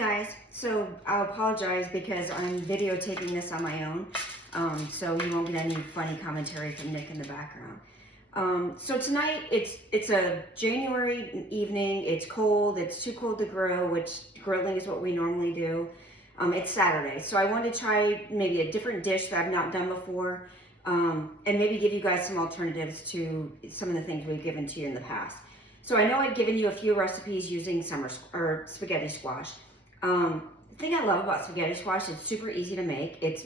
guys, so I'll apologize because I'm videotaping this on my own, so you won't get any funny commentary from Nick in the background. So tonight, it's a January evening, it's cold, it's too cold to grill, which grilling is what we normally do. It's Saturday, so I wanted to try maybe a different dish that I've not done before, and maybe give you guys some alternatives to some of the things we've given to you in the past. So I know I've given you a few recipes using spaghetti squash. The thing I love about spaghetti squash, it's super easy to make. It's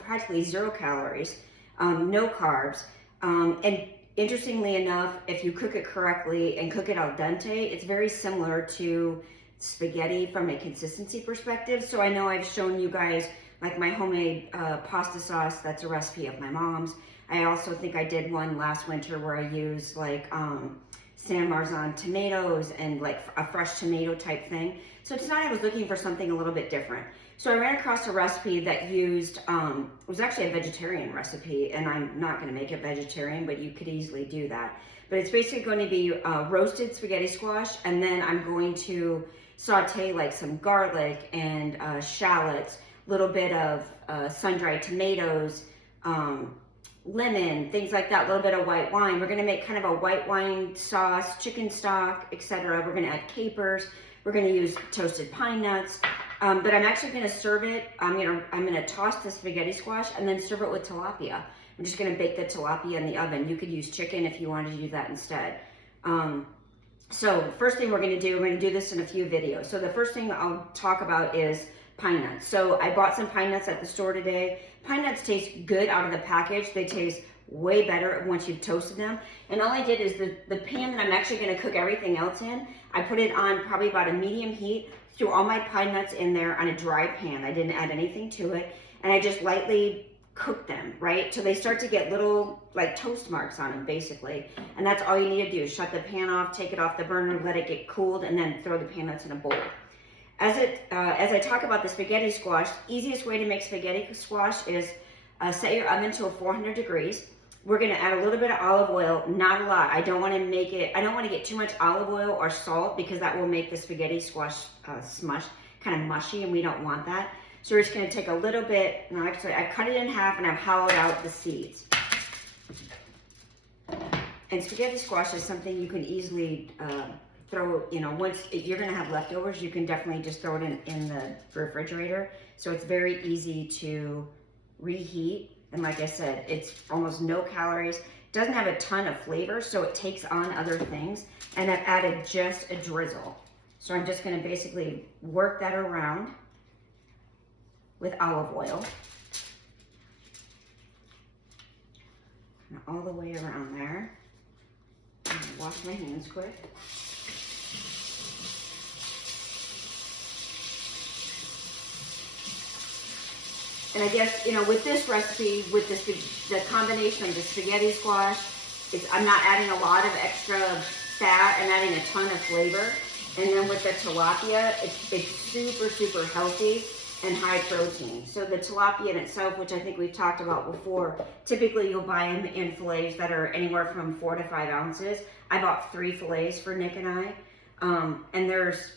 practically zero calories, no carbs. And interestingly enough, if you cook it correctly and cook it al dente, it's very similar to spaghetti from a consistency perspective. So I know I've shown you guys like my homemade pasta sauce. That's a recipe of my mom's. I also think I did one last winter where I used like San Marzan tomatoes and like a fresh tomato type thing. So tonight I was looking for something a little bit different. So I ran across a recipe that used, it was actually a vegetarian recipe, and I'm not gonna make it vegetarian, but you could easily do that. But it's basically going to be roasted spaghetti squash, and then I'm going to saute like some garlic and shallots, a little bit of sun-dried tomatoes, lemon, things like that, a little bit of white wine. We're gonna make kind of a white wine sauce, chicken stock, etc. We're gonna add capers. We're gonna use toasted pine nuts. But I'm actually gonna serve it, I'm gonna toss the spaghetti squash and then serve it with tilapia. I'm just gonna bake the tilapia in the oven. You could use chicken if you wanted to do that instead. So the first thing we're gonna do this in a few videos. So the first thing I'll talk about is pine nuts. So I bought some pine nuts at the store today. Pine nuts taste good out of the package. They taste way better once you've toasted them. And all I did is the pan that I'm actually gonna cook everything else in, I put it on probably about a medium heat, threw all my pine nuts in there on a dry pan. I didn't add anything to it. And I just lightly cooked them, right? Till they start to get little like toast marks on them basically. And that's all you need to do is shut the pan off, take it off the burner, let it get cooled, and then throw the pine nuts in a bowl. As I talk about the spaghetti squash, easiest way to make spaghetti squash is set your oven to 400 degrees. We're gonna add a little bit of olive oil, not a lot. I don't wanna get too much olive oil or salt because that will make the spaghetti squash smush, kind of mushy, and we don't want that. So we're just gonna take a little bit, no, actually I cut it in half and I've hollowed out the seeds. And spaghetti squash is something you can easily throw, once you're gonna have leftovers, you can definitely just throw it in the refrigerator. So it's very easy to reheat. And like I said, it's almost no calories, doesn't have a ton of flavor, so it takes on other things. And I've added just a drizzle. So I'm just gonna basically work that around with olive oil. And all the way around there. I'm gonna wash my hands quick. And I guess, with this recipe, with the combination of the spaghetti squash, I'm not adding a lot of extra fat. I'm adding a ton of flavor. And then with the tilapia, it's super, super healthy and high protein. So the tilapia in itself, which I think we've talked about before, typically you'll buy them in fillets that are anywhere from 4 to 5 ounces. I bought 3 fillets for Nick and I. And there's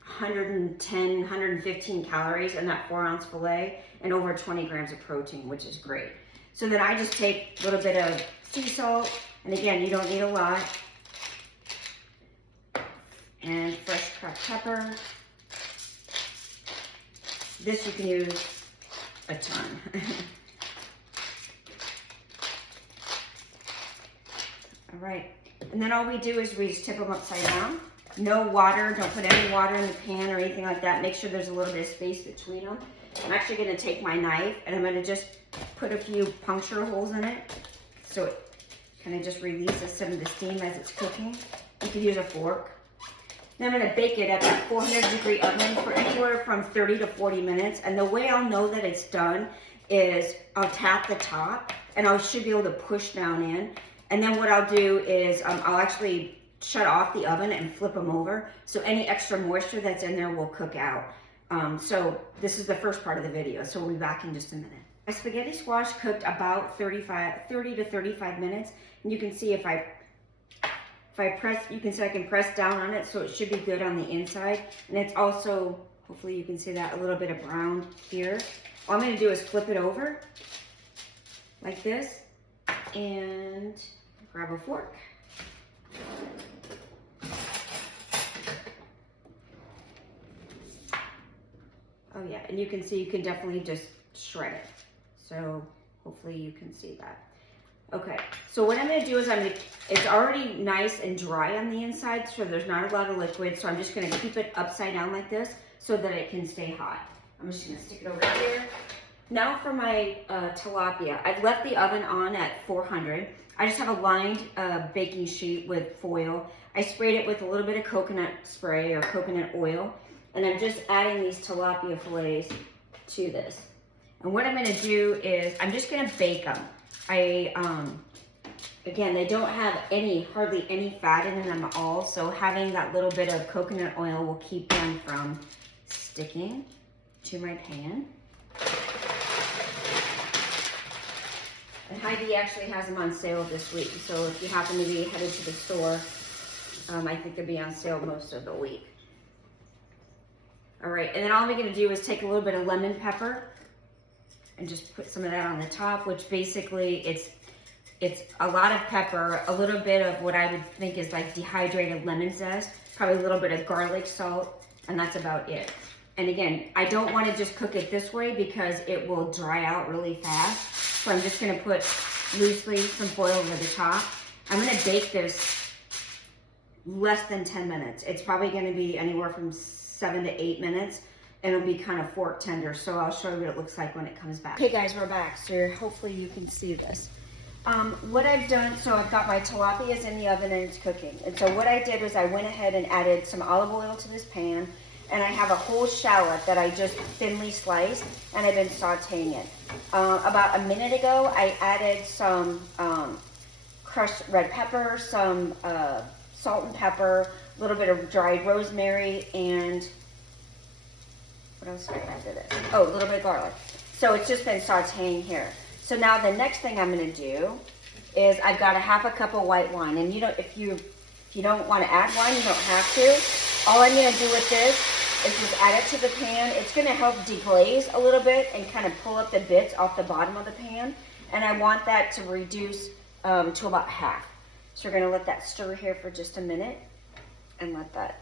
110, 115 calories in that 4-ounce fillet and over 20 grams of protein, which is great. So then I just take a little bit of sea salt, and again, you don't need a lot, and fresh cracked pepper. This you can use a ton. All right, and then all we do is we just tip them upside down. No water, don't put any water in the pan or anything like that. Make sure there's a little bit of space between them. I'm actually gonna take my knife and I'm gonna just put a few puncture holes in it so it kind of just releases some of the steam as it's cooking. You could use a fork. Then I'm gonna bake it at that 400-degree oven for anywhere from 30 to 40 minutes. And the way I'll know that it's done is I'll tap the top and I should be able to push down in. And then what I'll do is I'll actually shut off the oven and flip them over. So any extra moisture that's in there will cook out. So this is the first part of the video. So we'll be back in just a minute. My spaghetti squash cooked about 30 to 35 minutes. And you can see if I If I press, you can see I can press down on it, so it should be good on the inside. And it's also, hopefully you can see that, a little bit of brown here. All I'm gonna do is flip it over like this and grab a fork. Oh yeah, and you can see you can definitely just shred it. So hopefully you can see that. Okay, so what I'm gonna do is it's already nice and dry on the inside, so there's not a lot of liquid, so I'm just gonna keep it upside down like this so that it can stay hot. I'm just gonna stick it over here. Now for my tilapia. I've left the oven on at 400. I just have a lined baking sheet with foil. I sprayed it with a little bit of coconut spray or coconut oil, and I'm just adding these tilapia fillets to this. And what I'm gonna do is I'm just gonna bake them. Again, they don't have hardly any fat in them at all, so having that little bit of coconut oil will keep them from sticking to my pan. And Hy-Vee actually has them on sale this week, so if you happen to be headed to the store, I think they'll be on sale most of the week. All right, and then all I'm gonna do is take a little bit of lemon pepper and just put some of that on the top, which basically it's a lot of pepper, a little bit of what I would think is like dehydrated lemon zest, probably a little bit of garlic salt, and that's about it. And again, I don't want to just cook it this way because it will dry out really fast. So I'm just gonna put loosely some foil over the top. I'm gonna bake this less than 10 minutes. It's probably gonna be anywhere from 7 to 8 minutes, and it'll be kind of fork tender. So I'll show you what it looks like when it comes back. Okay guys, we're back. So hopefully you can see this. What I've done, so I've got my tilapias in the oven and it's cooking. And so what I did was I went ahead and added some olive oil to this pan, and I have a whole shallot that I just thinly sliced, and I've been sauteing it. About a minute ago, I added some crushed red pepper, some salt and pepper, a little bit of dried rosemary, and what else did I add to this? Oh, a little bit of garlic. So it's just been sauteing here. So now the next thing I'm gonna do is I've got a half a cup of white wine, and if you don't want to add wine, you don't have to. All I'm gonna do with this is just add it to the pan. It's gonna help deglaze a little bit and kind of pull up the bits off the bottom of the pan. And I want that to reduce to about half. So we're gonna let that stir here for just a minute and let that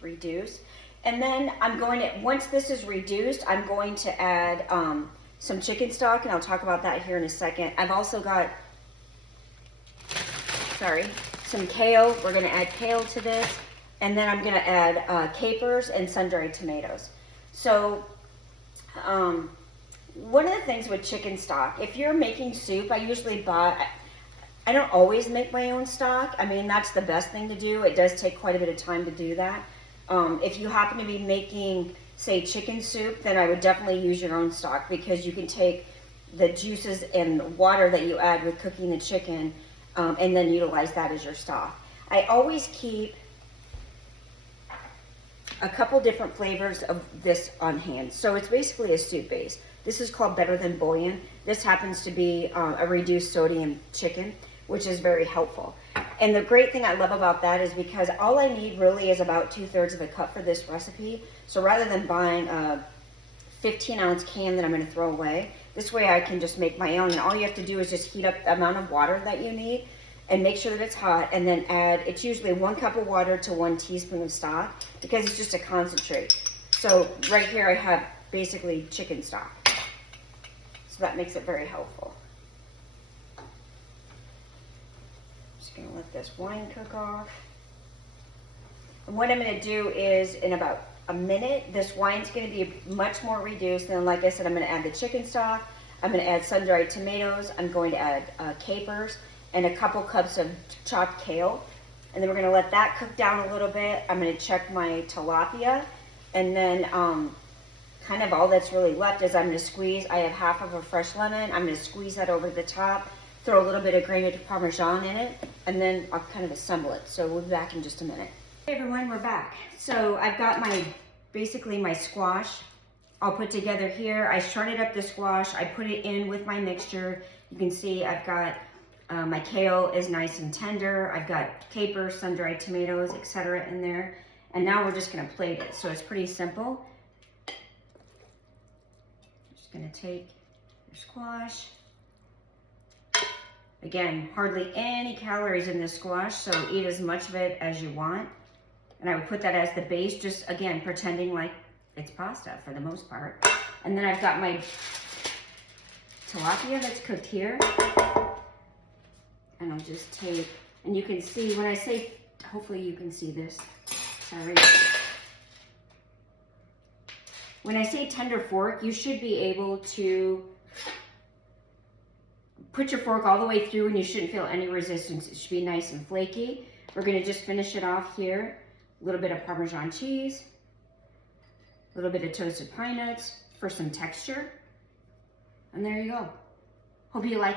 reduce. And then once this is reduced, I'm going to add some chicken stock, and I'll talk about that here in a second. I've also got, some kale. We're gonna add kale to this. And then I'm gonna add capers and sun-dried tomatoes. So one of the things with chicken stock, if you're making soup, I don't always make my own stock. I mean, that's the best thing to do. It does take quite a bit of time to do that. If you happen to be making, say, chicken soup, then I would definitely use your own stock, because you can take the juices and water that you add with cooking the chicken and then utilize that as your stock. I always keep a couple different flavors of this on hand. So it's basically a soup base. This is called Better Than Bouillon. This happens to be a reduced sodium chicken, which is very helpful. And the great thing I love about that is because all I need really is about 2/3 of a cup for this recipe. So rather than buying a 15-ounce can that I'm gonna throw away, this way I can just make my own. And all you have to do is just heat up the amount of water that you need and make sure that it's hot, and then it's usually 1 cup of water to 1 teaspoon of stock, because it's just a concentrate. So right here I have basically chicken stock. So that makes it very helpful. Just gonna let this wine cook off. And what I'm gonna do is, in about a minute, this wine's gonna be much more reduced. And like I said, I'm gonna add the chicken stock, I'm gonna add sun-dried tomatoes, I'm going to add capers, and a couple cups of chopped kale. And then we're gonna let that cook down a little bit. I'm gonna check my tilapia, and then kind of all that's really left is I'm gonna squeeze, I have half of a fresh lemon, I'm gonna squeeze that over the top, throw a little bit of grated Parmesan in it, and then I'll kind of assemble it. So we'll be back in just a minute. Hey everyone, we're back. So I've got basically my squash all put together here. I shredded up the squash, I put it in with my mixture. You can see I've got My kale is nice and tender. I've got capers, sun-dried tomatoes, etc. in there. And now we're just gonna plate it. So it's pretty simple. Just gonna take your squash. Again, hardly any calories in this squash, so eat as much of it as you want. And I would put that as the base, just again, pretending like it's pasta for the most part. And then I've got my tilapia that's cooked here. And I'll just take, and you can see, when I say, hopefully you can see this, sorry. When I say tender fork, you should be able to put your fork all the way through and you shouldn't feel any resistance. It should be nice and flaky. We're gonna just finish it off here. A little bit of Parmesan cheese, a little bit of toasted pine nuts for some texture. And there you go. Hope you like it.